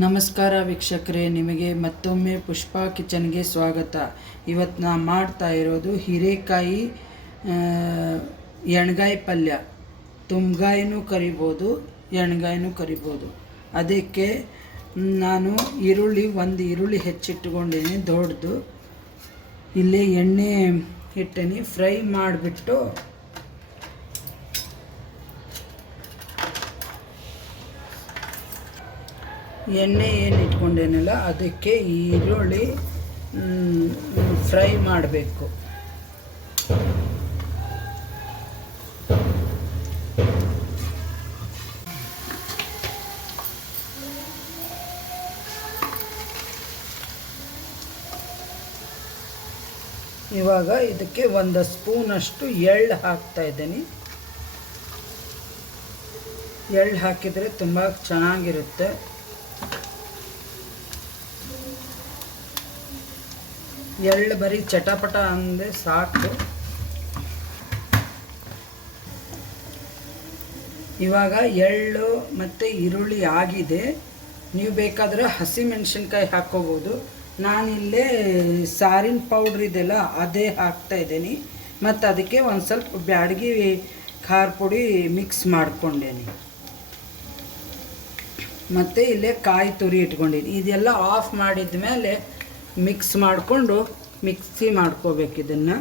ನಮಸ್ಕಾರ ವೀಕ್ಷಕರೇ, ನಿಮಗೆ ಮತ್ತೊಮ್ಮೆ ಪುಷ್ಪಾ ಕಿಚನ್ಗೆ ಸ್ವಾಗತ. ಇವತ್ತು ನಾನು ಮಾಡ್ತಾ ಇರೋದು ಹೀರೆಕಾಯಿ ಎಣ್ಗಾಯಿ ಪಲ್ಯ. ತುಂಬಗಾಯಿನೂ ಕರಿಬೋದು, ಎಣ್ಗಾಯಿನೂ ಕರಿಬೋದು. ಅದಕ್ಕೆ ನಾನು ಒಂದು ಈರುಳ್ಳಿ ಹೆಚ್ಚಿಟ್ಕೊಂಡಿನಿ ದೊಡ್ಡದು. ಇಲ್ಲೇ ಎಣ್ಣೆ ಇಟ್ಟೀನಿ. ಫ್ರೈ ಮಾಡಿಬಿಟ್ಟು ಎಣ್ಣೆ ಏನು ಇಟ್ಕೊಂಡೇನಲ್ಲ ಅದಕ್ಕೆ ಈರುಳ್ಳಿ ಫ್ರೈ ಮಾಡಬೇಕು. ಇವಾಗ ಇದಕ್ಕೆ 1 ಸ್ಪೂನಷ್ಟು ಎಳ್ಳು ಹಾಕ್ತಾ ಇದ್ದೀನಿ. ಎಳ್ಳು ಹಾಕಿದರೆ ತುಂಬ ಚೆನ್ನಾಗಿರುತ್ತೆ. ಎಳ್ಳು ಬರೀ ಚಟಪಟ ಅಂದರೆ ಸಾಕು. ಇವಾಗ ಎಳ್ಳು ಮತ್ತು ಈರುಳ್ಳಿ ಆಗಿದೆ. ನೀವು ಬೇಕಾದರೆ ಹಸಿಮೆಣಸಿನ್ಕಾಯಿ ಹಾಕ್ಕೋಬೋದು. ನಾನಿಲ್ಲೇ ಸಾರಿನ ಪೌಡ್ರ್ ಇದೆಲ್ಲ ಅದೇ ಹಾಕ್ತಾಯಿದ್ದೀನಿ. ಮತ್ತು ಅದಕ್ಕೆ ಒಂದು ಸ್ವಲ್ಪ ಬ್ಯಾಡಗಿ ಖಾರ ಪುಡಿ ಮಿಕ್ಸ್ ಮಾಡ್ಕೊಂಡೇನಿ. ಮತ್ತು ಇಲ್ಲೇ ಕಾಯಿ ತುರಿ ಇಟ್ಕೊಂಡಿದ್ದೀನಿ. ಇದೆಲ್ಲ ಆಫ್ ಮಾಡಿದ ಮೇಲೆ ಮಿಕ್ಸ್ ಮಾಡಿಕೊಂಡು ಮಿಕ್ಸಿ ಮಾಡ್ಕೋಬೇಕು ಇದನ್ನು.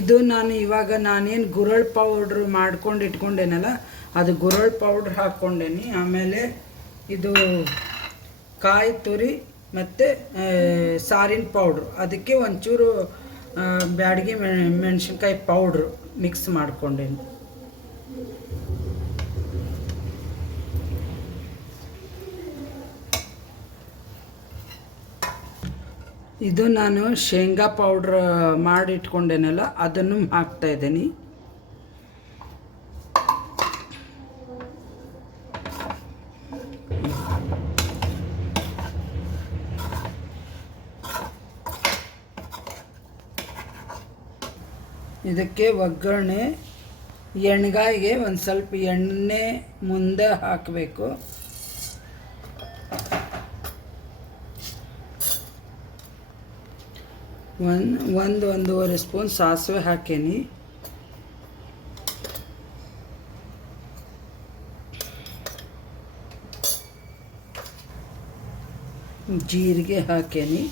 ಇದು ನಾನೇನು ಗುರಳ್ ಪೌಡ್ರ್ ಮಾಡ್ಕೊಂಡು ಇಟ್ಕೊಂಡೇನಲ್ಲ ಅದು ಗುರಳ್ ಪೌಡ್ರ್ ಹಾಕ್ಕೊಂಡೇನಿ. ಆಮೇಲೆ ಇದು ಕಾಯಿ ತುರಿ ಮತ್ತು ಸಾರಿನ ಪೌಡ್ರು, ಅದಕ್ಕೆ ಒಂಚೂರು ಬ್ಯಾಡಗಿ ಮೆಣಸಿನ್ಕಾಯಿ ಪೌಡ್ರು ಮಿಕ್ಸ್ ಮಾಡ್ಕೊಂಡೇನಿ. ಇದು ನಾನು ಶೇಂಗಾ ಪೌಡ್ರ್ ಮಾಡಿಟ್ಕೊಂಡೇನಲ್ಲ ಅದನ್ನು ಹಾಕ್ತಾಯಿದ್ದೀನಿ. ಇದಕ್ಕೆ ಒಗ್ಗರಣೆ ಎಣ್ಗಾಯಿಗೆ ಒಂದು ಸ್ವಲ್ಪ ಎಣ್ಣೆ ಮುಂದೆ ಹಾಕಬೇಕು. ಒಂದೂವರೆ ಸ್ಪೂನ್ ಸಾಸಿವೆ ಹಾಕೇನಿ. ಜೀರಿಗೆ ಹಾಕೇನಿ.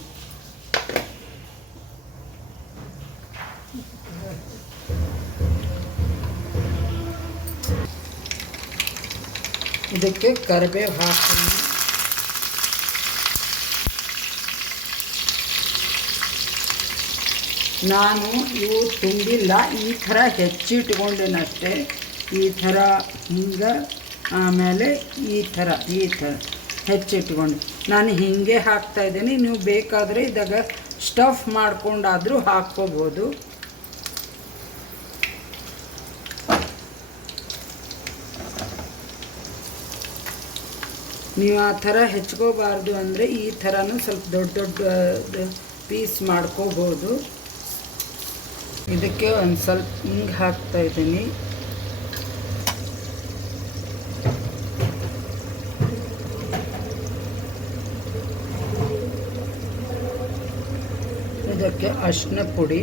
ಇದಕ್ಕೆ ಕರಿಬೇವು ಹಾಕ್ತೀನಿ. ನಾನು ಇವು ತುಂಬಿಲ್ಲ, ಈ ಥರ ಹೆಚ್ಚಿಟ್ಕೊಂಡೇನಷ್ಟೇ. ಈ ಥರ ಹಿಂಗೆ, ಆಮೇಲೆ ಈ ಥರ ಹೆಚ್ಚಿಟ್ಕೊಂಡು ನಾನು ಹೀಗೆ ಹಾಕ್ತಾಯಿದ್ದೀನಿ. ನೀವು ಬೇಕಾದರೆ ಇದಾಗ ಸ್ಟಫ್ ಮಾಡ್ಕೊಂಡಾದರೂ ಹಾಕ್ಕೋಬೋದು. ನೀವು ಆ ಥರ ಹೆಚ್ಕೋಬಾರ್ದು ಅಂದರೆ ಈ ಥರನೂ ಸ್ವಲ್ಪ ದೊಡ್ಡ ಪೀಸ್ ಮಾಡ್ಕೋಬೋದು. ಇದಕ್ಕೆ ಒಂದು ಸ್ವಲ್ಪ ಹಿಂಗೆ ಹಾಕ್ತಾಯಿದ್ದೀನಿ. ಇದಕ್ಕೆ ಅರಿಶಿನ ಪುಡಿ,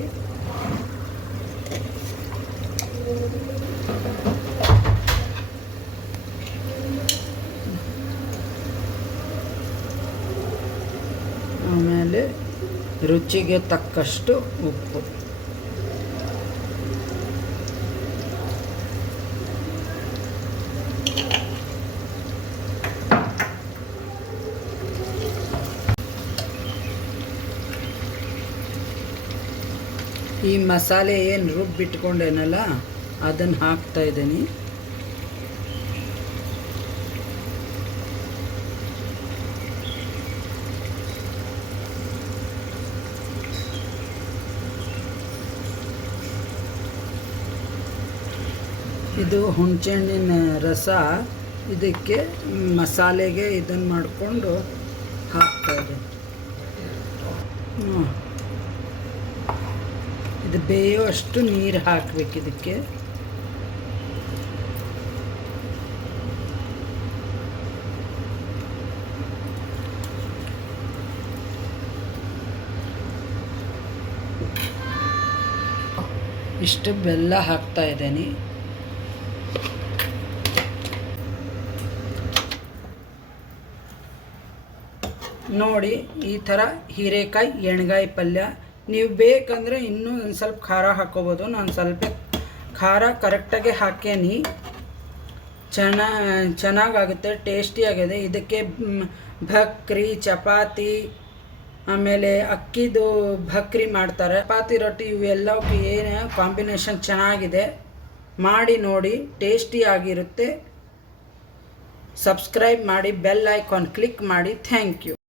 ಆಮೇಲೆ ರುಚಿಗೆ ತಕ್ಕಷ್ಟು ಉಪ್ಪು. ಈ ಮಸಾಲೆ ಏನು ರುಬ್ಬಿಟ್ಕೊಂಡೇನಲ್ಲ ಅದನ್ನು ಹಾಕ್ತಾಯಿದ್ದೀನಿ. ಇದು ಹುಣಸೆಹಣ್ಣಿನ ರಸ. ಇದಕ್ಕೆ ಮಸಾಲೆಗೆ ಇದನ್ನು ಮಾಡಿಕೊಂಡು ಹಾಕ್ತಾಯಿದ್ದೀನಿ. ಇದು ಬೇಯೋ ಅಷ್ಟು ನೀರು ಹಾಕಬೇಕು ಇದಕ್ಕೆ. ಇಷ್ಟು ಬೆಲ್ಲ ಹಾಕ್ತಾ ಇದ್ದೀನಿ. ನೋಡಿ ಈ ಥರ ಹೀರೆಕಾಯಿ ಎಣ್ಗಾಯಿ ಪಲ್ಯ. ನೀವು ಬೇಕಂದರೆ ಇನ್ನೂ ಒಂದು ಸ್ವಲ್ಪ ಖಾರ ಹಾಕ್ಕೋಬೋದು. ನಾನು ಸ್ವಲ್ಪ ಖಾರ ಕರೆಕ್ಟಾಗಿ ಹಾಕೇನಿ. ಚೆನ್ನಾಗಾಗುತ್ತೆ, ಟೇಸ್ಟಿಯಾಗಿದೆ. ಇದಕ್ಕೆ ಭಕ್ರಿ, ಚಪಾತಿ, ಆಮೇಲೆ ಅಕ್ಕಿದು ಭಕ್ರಿ ಮಾಡ್ತಾರೆ, ಚಪಾತಿ ರೊಟ್ಟಿ, ಇವೆಲ್ಲವಕ್ಕೆ ಏನು ಕಾಂಬಿನೇಷನ್ ಚೆನ್ನಾಗಿದೆ. ಮಾಡಿ ನೋಡಿ, ಟೇಸ್ಟಿಯಾಗಿರುತ್ತೆ. ಸಬ್ಸ್ಕ್ರೈಬ್ ಮಾಡಿ, ಬೆಲ್ ಐಕಾನ್ ಕ್ಲಿಕ್ ಮಾಡಿ. Thank you.